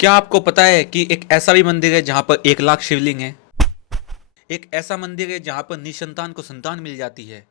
क्या आपको पता है कि एक ऐसा भी मंदिर है जहाँ पर 1 लाख शिवलिंग है। एक ऐसा मंदिर है जहाँ पर निसंतान को संतान मिल जाती है।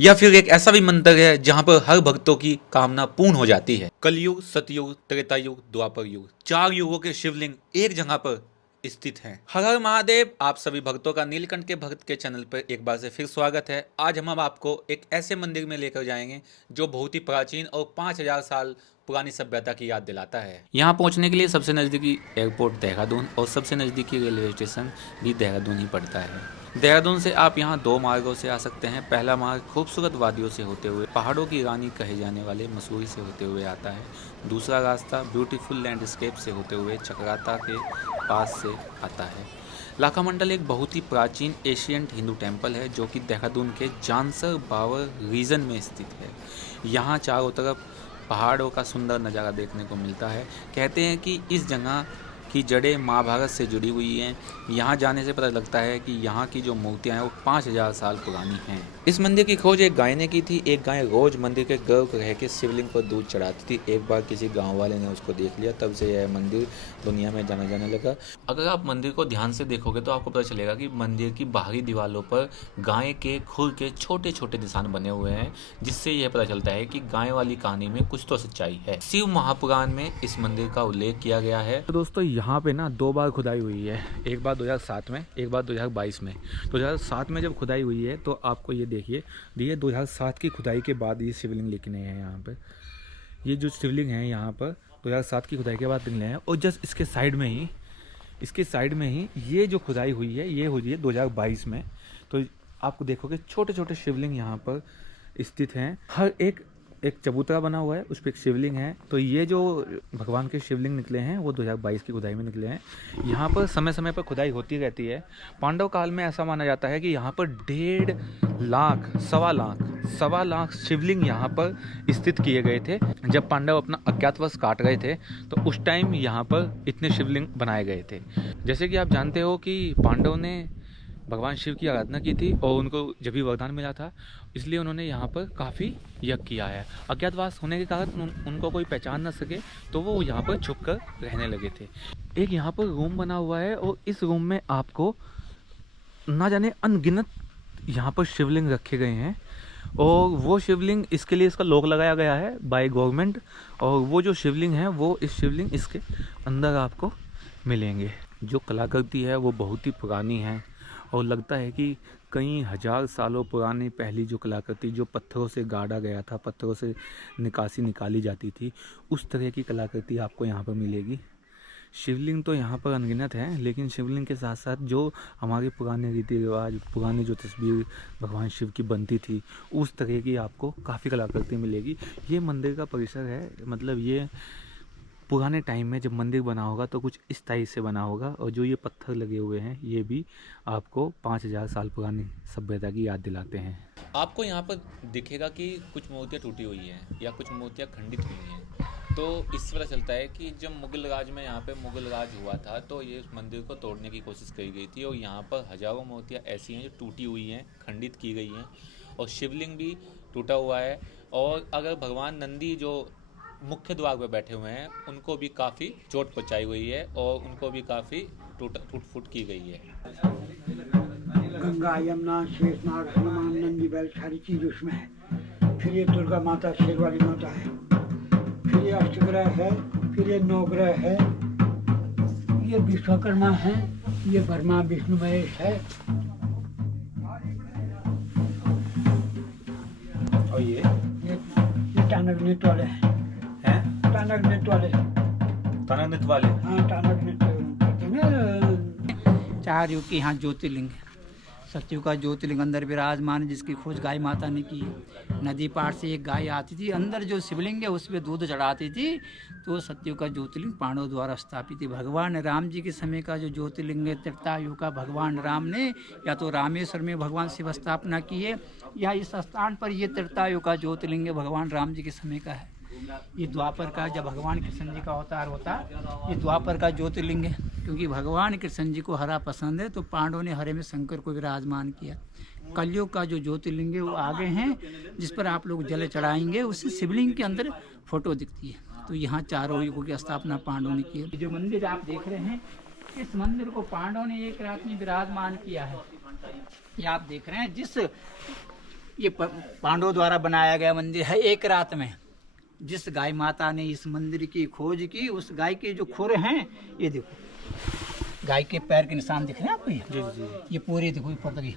या फिर एक ऐसा भी मंदिर है जहाँ पर हर भक्तों की कामना पूर्ण हो जाती है। कलयुग, सतयुग, त्रेता युग, द्वापर युग, 4 युगों के शिवलिंग एक जगह पर स्थित हैं। हर हर महादेव। आप सभी भक्तों का नीलकंठ के भक्त के चैनल पर एक बार से फिर स्वागत है। आज हम आपको एक ऐसे मंदिर में लेकर जाएंगे जो बहुत ही प्राचीन और 5000 साल पुरानी सभ्यता की याद दिलाता है। यहाँ पहुँचने के लिए सबसे नज़दीकी एयरपोर्ट देहरादून और सबसे नज़दीकी रेलवे स्टेशन भी देहरादून ही पड़ता है। देहरादून से आप यहाँ 2 मार्गों से आ सकते हैं। पहला मार्ग खूबसूरत वादियों से होते हुए पहाड़ों की रानी कहे जाने वाले मसूरी से होते हुए आता है। दूसरा रास्ता ब्यूटीफुल लैंडस्केप से होते हुए चक्राता के पास से आता है। लाखा मंडल एक बहुत ही प्राचीन एशियंट हिंदू टेम्पल है जो कि देहरादून के जानसर बावर रीजन में स्थित है। यहाँ चारों तरफ पहाड़ों का सुंदर नज़ारा देखने को मिलता है। कहते हैं कि इस जगह की जड़ें महाभारत से जुड़ी हुई हैं। यहाँ जाने से पता लगता है कि यहाँ की जो मूर्तियाँ हैं वो 5000 साल पुरानी हैं। इस मंदिर की खोज एक गाय ने की थी। एक गाय रोज मंदिर के गर्भ को रह के शिवलिंग पर दूध चढ़ाती थी। एक बार किसी गांव वाले ने उसको देख लिया, तब से यह मंदिर दुनिया में जाना जाने लगा। अगर आप मंदिर को ध्यान से देखोगे तो आपको पता चलेगा कि मंदिर की बाहरी दीवारों पर गाय के खुर के छोटे छोटे निशान बने हुए हैं, जिससे यह पता चलता है कि गाय वाली कहानी में कुछ तो सच्चाई है। शिव महापुराण में इस मंदिर का उल्लेख किया गया है। तो दोस्तों यहाँ पे ना 2 बार खुदाई हुई है। एक बार 2007 में, एक बार 2022 में। 2007 में जब खुदाई हुई है तो आपको ये देखिए, ये 2007 की खुदाई के बाद ये शिवलिंग निकले हैं यहाँ पर। ये जो शिवलिंग है यहाँ पर 2007 की खुदाई के बाद निकले हैं। और जस्ट इसके साइड में ही ये जो खुदाई हुई है ये हुई है 2022 में। तो आपको देखोगे छोटे छोटे शिवलिंग यहाँ पर स्थित हैं। हर एक चबूतरा बना हुआ है, उस पर एक शिवलिंग है। तो ये जो भगवान के शिवलिंग निकले हैं वो 2022 की खुदाई में निकले हैं। यहाँ पर समय समय पर खुदाई होती रहती है। पांडव काल में ऐसा माना जाता है कि यहाँ पर 1.5 लाख, 1.25 लाख शिवलिंग यहाँ पर स्थित किए गए थे। जब पांडव अपना अज्ञातवास काट रहे थे तो उस टाइम यहाँ पर इतने शिवलिंग बनाए गए थे। जैसे कि आप जानते हो कि पांडव ने भगवान शिव की आराधना की थी और उनको जब भी वरदान मिला था, इसलिए उन्होंने यहाँ पर काफ़ी यज्ञ किया है। अज्ञातवास होने के कारण उनको कोई पहचान ना सके तो वो यहाँ पर छुप कर रहने लगे थे। एक यहाँ पर रूम बना हुआ है और इस रूम में आपको ना जाने अनगिनत यहाँ पर शिवलिंग रखे गए हैं। और वो शिवलिंग, इसके लिए इसका लॉक लगाया गया है बाय गवर्नमेंट। और वो जो शिवलिंग है वो शिवलिंग इसके अंदर आपको मिलेंगे। जो कलाकृति है वो बहुत ही पुरानी है और लगता है कि कई हजार सालों पुरानी पहली जो कलाकृति, जो पत्थरों से गाड़ा गया था, पत्थरों से निकासी निकाली जाती थी, उस तरह की कलाकृति आपको यहाँ पर मिलेगी। शिवलिंग तो यहाँ पर अनगिनत है, लेकिन शिवलिंग के साथ साथ जो हमारे पुराने रीति रिवाज, पुरानी जो तस्वीर भगवान शिव की बनती थी, उस तरह की आपको काफ़ी कलाकृति मिलेगी। ये मंदिर का परिसर है, मतलब ये पुराने टाइम में जब मंदिर बना होगा तो कुछ इस टाइप से बना होगा। और जो ये पत्थर लगे हुए हैं ये भी आपको 5000 साल पुरानी सभ्यता की याद दिलाते हैं। आपको यहाँ पर दिखेगा कि कुछ मूर्तियाँ टूटी हुई हैं या कुछ मूर्तियाँ खंडित हुई हैं। तो इससे पता चलता है कि जब मुगल राज में यहाँ पे मुगल राज हुआ था तो ये उस मंदिर को तोड़ने की कोशिश करी गई थी। और यहाँ पर हजारों मूर्तियाँ ऐसी हैं जो टूटी हुई हैं, खंडित की गई हैं। और शिवलिंग भी टूटा हुआ है। और अगर भगवान नंदी जो मुख्य द्वार पर बैठे हुए हैं उनको भी काफ़ी चोट पहुंचाई हुई है और उनको भी काफ़ी टूट फूट की गई है। गंगा, यमुना, शेषनाग, हनुमान, नंदी, बैल सारी चीज उसमें है। फिर ये दुर्गा माता, शेर वाली माता है। फिर ये अष्टग्रह है। फिर ये नवग्रह है। ये विश्वकर्मा है। ये ब्रह्मा विष्णु महेश है। और ये टानक नृत्य वाले हैं। टानक नृत्य वाले। तानक नृत्य वाले। हाँ, टानक नृत्य करते हैं। 4 युग के यहाँ ज्योतिर्लिंग है। सतयुग का ज्योतिर्लिंग अंदर विराजमान है, जिसकी खोज गाय माता ने की है। नदी पार से एक गाय आती थी, अंदर जो शिवलिंग है उस पर दूध चढ़ाती थी। तो सतयुग का ज्योतिर्लिंग पांडवों द्वारा स्थापित है। भगवान राम जी के समय का जो ज्योतिर्लिंग है त्रेतायुग का, भगवान राम ने या तो रामेश्वर में भगवान शिव स्थापना की है या इस स्थान पर ये त्रेतायुग का ज्योतिर्लिंग भगवान राम जी के समय का है। ये द्वापर का, जब भगवान कृष्ण जी का अवतार होता, ये द्वापर का ज्योतिर्लिंग है। क्योंकि भगवान कृष्ण जी को हरा पसंद है तो पांडवों ने हरे में शंकर को विराजमान किया। कलयुग का जो ज्योतिर्लिंग है वो आगे हैं, जिस पर आप लोग जल चढ़ाएंगे, उससे शिवलिंग के अंदर फोटो दिखती है। तो यहाँ चारों युगों की स्थापना पांडवों ने की है। जो मंदिर आप देख रहे हैं, इस मंदिर को पांडवों ने एक रात में विराजमान किया है। ये आप देख रहे हैं, जिस ये पांडवों द्वारा बनाया गया मंदिर है। एक रात में जिस गाय माता ने इस मंदिर की खोज की, उस गाय के जो खुर हैं, ये देखो गाय के पैर के निशान दिख रहे हैं आपको। ये पूरे देखो ऊपर तक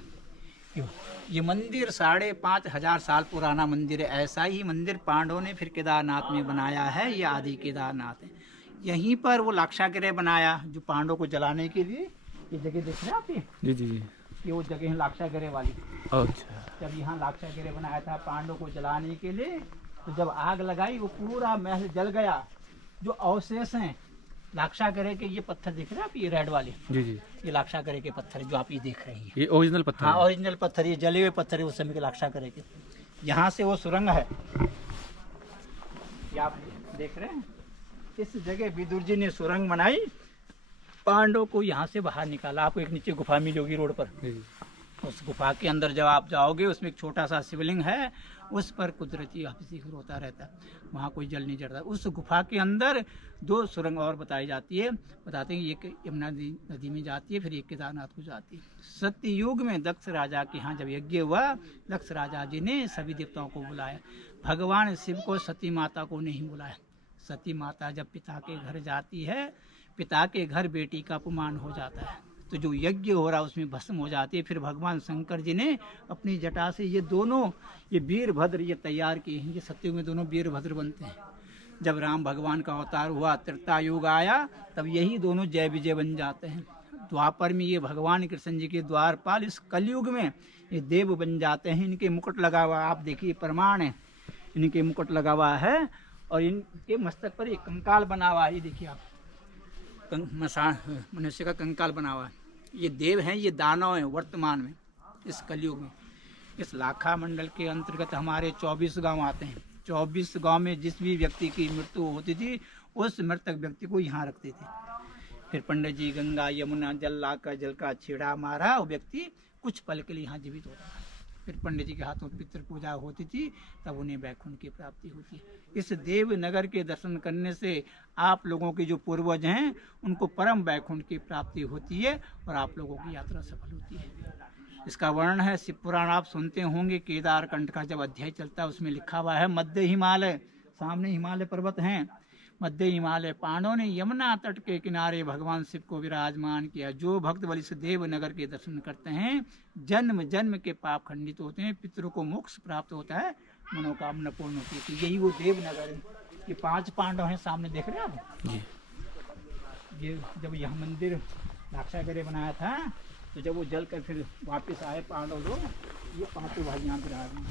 ये मंदिर 5,500 साल पुराना मंदिर है। ऐसा ही मंदिर पांडवों ने फिर केदारनाथ में बनाया है। ये आदि केदारनाथ है। यहीं पर वो लाक्षागृह बनाया जो पांडवों को जलाने के लिए। ये जगह देख रहे हैं आप? ये वो जगह है लाक्षागृह वाली। अच्छा। जब यहाँ लाक्षागृह बनाया था पांडवों को जलाने के लिए, तो जब आग लगाई वो पूरा महल जल गया। जो अवशेष हैं लाक्षागृह के, ये पत्थर दिख रहे हैं आप, ये रेड वाले, ये लाक्षागृह के पत्थर जो आप ये देख रहे हैं, ये ओरिजिनल पत्थर। हाँ, ओरिजिनल पत्थर, ये जले हुए पत्थर है उस समय के लाक्षागृह के। यहाँ से वो सुरंग है, ये आप देख रहे हैं। इस जगह विदुर जी ने सुरंग बनाई, पांडवों को यहाँ से बाहर निकाला। आपको एक नीचे गुफा मिली होगी रोड पर। उस गुफा के अंदर जब आप जाओगे, उसमें एक छोटा सा शिवलिंग है, उस पर कुदरती अभिषेक होता रहता है। वहाँ कोई जल नहीं चढ़ता। उस गुफा के अंदर 2 सुरंग और बताई जाती है। बताते हैं एक यमुना नदी में जाती है, फिर एक केदारनाथ को जाती है। सत्ययुग में दक्ष राजा के यहाँ जब यज्ञ हुआ, दक्ष राजा जी ने सभी देवताओं को बुलाया। भगवान शिव को सती माता को नहीं बुलाया। सती माता जब पिता के घर जाती है, पिता के घर बेटी का अपमान हो जाता है, तो जो यज्ञ हो रहा है उसमें भस्म हो जाती है। फिर भगवान शंकर जी ने अपनी जटा से ये दोनों, ये वीरभद्र ये तैयार किए हैं। ये सत्ययुग में दोनों वीरभद्र बनते हैं। जब राम भगवान का अवतार हुआ, त्रेता युग आया, तब यही दोनों जय विजय बन जाते हैं। द्वापर में ये भगवान कृष्ण जी के द्वारपाल, इस कलयुग में ये देव बन जाते हैं। इनके मुकुट लगा हुआ, आप देखिए प्रमाण है, इनके मुकुट लगा हुआ है। और इनके मस्तक पर एक कंकाल बना हुआ है। ये देखिए आप, मनुष्य का कंकाल बना हुआ है। ये देव हैं, ये दानव हैं वर्तमान में इस कलयुग में। इस लाखा मंडल के अंतर्गत हमारे 24 गांव आते हैं। 24 गांव में जिस भी व्यक्ति की मृत्यु होती थी, उस मृतक व्यक्ति को यहाँ रखते थे। फिर पंडित जी गंगा यमुना जल लाकर जल का छेड़ा मारा, वो व्यक्ति कुछ पल के लिए यहाँ जीवित होता था। फिर पंडित जी के हाथों पितृ पूजा होती थी, तब उन्हें वैकुंठ की प्राप्ति होती है। इस देवनगर के दर्शन करने से आप लोगों के जो पूर्वज हैं, उनको परम वैकुंठ की प्राप्ति होती है और आप लोगों की यात्रा सफल होती है। इसका वर्णन है शिव पुराण, आप सुनते होंगे। केदारकंठ का जब अध्याय चलता है, उसमें लिखा हुआ है मध्य हिमालय, सामने हिमालय पर्वत हैं, मध्य हिमालय पांडवों ने यमुना तट के किनारे भगवान शिव को विराजमान किया। जो भक्त बलि से देवनगर के दर्शन करते हैं, जन्म जन्म के पाप खंडित होते हैं, पितरों को मोक्ष प्राप्त होता है, मनोकामना पूर्ण होती है। तो यही वो देवनगर है। ये 5 पांडव हैं, सामने देख रहे हैं आप। ये जब यह मंदिर लाक्षागृह बनाया था, तो जब वो जल कर फिर वापस आए पांडव लोग, ये 5 भाई यहाँ विराजमान।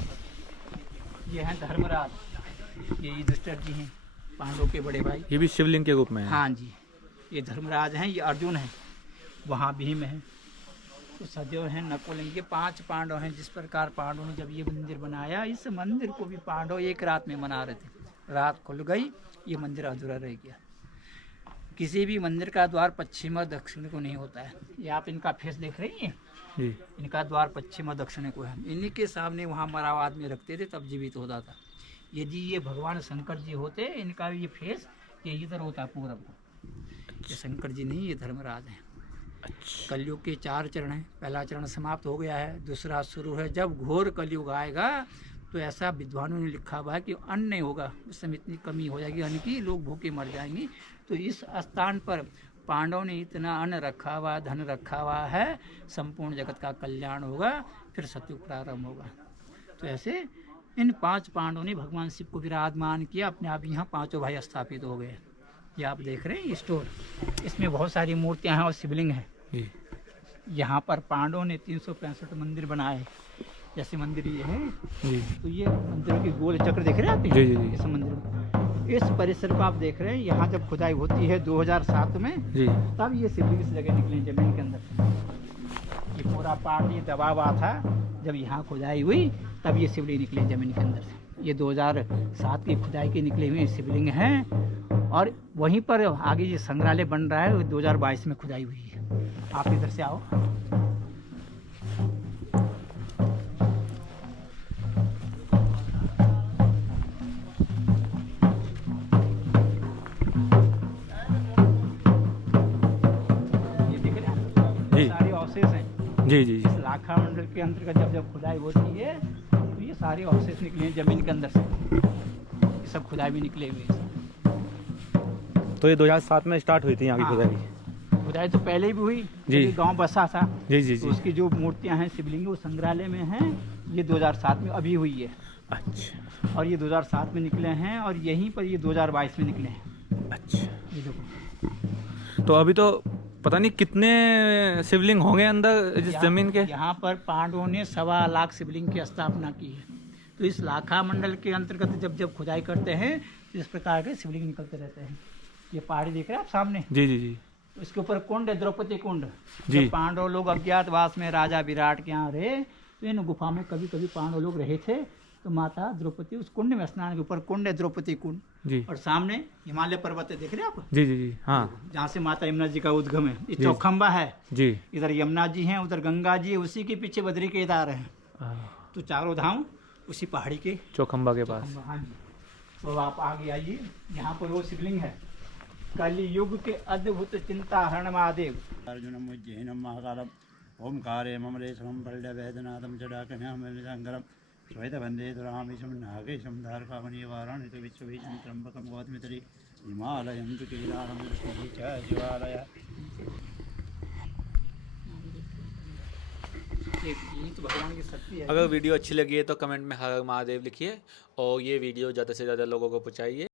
ये हैं धर्मराज, ये युधिष्ठिर जी हैं, पांडव के बड़े भाई। ये भी शिवलिंग के रूप में है। हाँ जी, ये धर्मराज हैं, ये अर्जुन हैं, वहाँ भीम है, तो सदैव हैं नकुल। ये 5 पांडव हैं। जिस प्रकार पांडवों ने जब ये मंदिर बनाया, इस मंदिर को भी पांडव एक रात में बना रहे थे। रात खुल गई, ये मंदिर अधूरा रह गया। किसी भी मंदिर का द्वार पश्चिम और दक्षिण को नहीं होता है। ये आप इनका फेस देख रही हैं, इनका द्वार पश्चिम और दक्षिण को है। इन्हीं के सामने वहाँ मरा हुआ आदमी रखते थे, तब जीवित होता था। यदि ये भगवान शंकर जी होते, इनका ये फेस ये इधर होता पूरब को। ये शंकर जी नहीं, ये धर्मराज हैं। कलयुग के 4 चरण हैं। पहला चरण समाप्त हो गया है, दूसरा शुरू है। जब घोर कलयुग आएगा, तो ऐसा विद्वानों ने लिखा हुआ है कि अन्न नहीं होगा, उस समय इतनी कमी हो जाएगी अन्न की, लोग भूखे मर जाएंगे। तो इस स्थान पर पांडवों ने इतना अन्न रखा हुआ, धन रखा हुआ है, संपूर्ण जगत का कल्याण होगा, फिर सतयुग प्रारंभ होगा। तो ऐसे इन 5 पांडवों ने भगवान शिव को विराजमान किया। अपने आप यहाँ 5 भाई स्थापित हो गए। ये आप देख रहे हैं स्टोर, इसमें बहुत सारी मूर्तियाँ हैं और शिवलिंग है। यहाँ पर पांडवों ने 365 मंदिर बनाए। जैसे मंदिर ये है, तो ये मंदिर के गोल चक्र देख रहे हैं आप? इस मंदिर में, इस परिसर को आप देख रहे हैं। यहाँ जब खुदाई होती है 2007 में, तब ये शिवलिंग इस जगह निकले जमीन के अंदर। ये पूरा पहाड़ ये दबा हुआ था, जब यहाँ खुदाई हुई तब ये शिवलिंग निकले जमीन के अंदर से। ये 2007 की खुदाई के निकले हुए शिवलिंग हैं। और वहीं पर आगे ये संग्रहालय बन रहा है, 2022 में खुदाई हुई है। आप इधर से आओ। जी जी जी। इस लाखा मंडल के अंतर्गत जब जब खुदाई होती है तो ये सारे अवशेष निकले हैं जमीन के अंदर से, ये सब खुदाई भी निकले हुए हैं। तो ये 2007 में स्टार्ट हुई थी यहाँ की हाँ। खुदाई? खुदाई तो पहले भी हुई, जी। जब गांव बसा था जी जी तो जी। उसकी जो मूर्तियां हैं शिवलिंग वो संग्रहालय में हैं। ये 2007 में अभी हुई है अच्छा और ये 2007 में निकले हैं और यहीं पर ये 2022 में निकले हैं। अच्छा। ये देखो तो अभी तो पता नहीं कितने शिवलिंग होंगे अंदर इस जमीन के? यहाँ पर पांडवों ने 1.25 लाख शिवलिंग की स्थापना की है। तो इस लाखा मंडल के अंतर्गत जब जब खुदाई करते हैं तो इस प्रकार के शिवलिंग निकलते रहते हैं। ये पहाड़ी देख रहे हैं आप सामने, जी जी जी इसके ऊपर कुंड है, द्रौपदी कुंड। जी। जब पांडव लोग अज्ञातवास में राजा विराट के यहाँ रहे तो इन गुफा में कभी कभी पांडव लोग रहे थे। तो माता द्रौपदी उस कुंड में स्नान के ऊपर कुंड है, द्रौपदी कुंड। जी और सामने हिमालय पर्वत है, देख रहे हैं आप, जी जी जी। हाँ जहाँ से माता यमुना जी का उद्गम है। ये जी। चौखंबा है, जी। इधर यमुना जी हैं, उधर गंगा जी है, उसी के पीछे बद्री केदार है। हाँ, तो चारों धाम उसी पहाड़ी के चौखंबा के पास। हाँ जी। तो आप आगे आइए, यहाँ पर वो शिवलिंग है, कलि युग के अद्भुत चिंता हरण महादेव। अर्जुनम उज्जैनम महाकालम ओंकारे ममलेशम बल्लभेदनाथम जडाकन्यामलिशंकरम श्वेत वंदे दुरामीशम नागेशम धारकामणि वाराणसी विश्वभीषण त्र्यंबकम गौतमित्री हिमालयम तु केदारम ऋषिः च शिवालय। ये तो भगवान की शक्ति है। अगर वीडियो अच्छी लगी है तो कमेंट में हर हर महादेव लिखिए और ये वीडियो ज़्यादा से ज़्यादा लोगों को पहुँचाइए।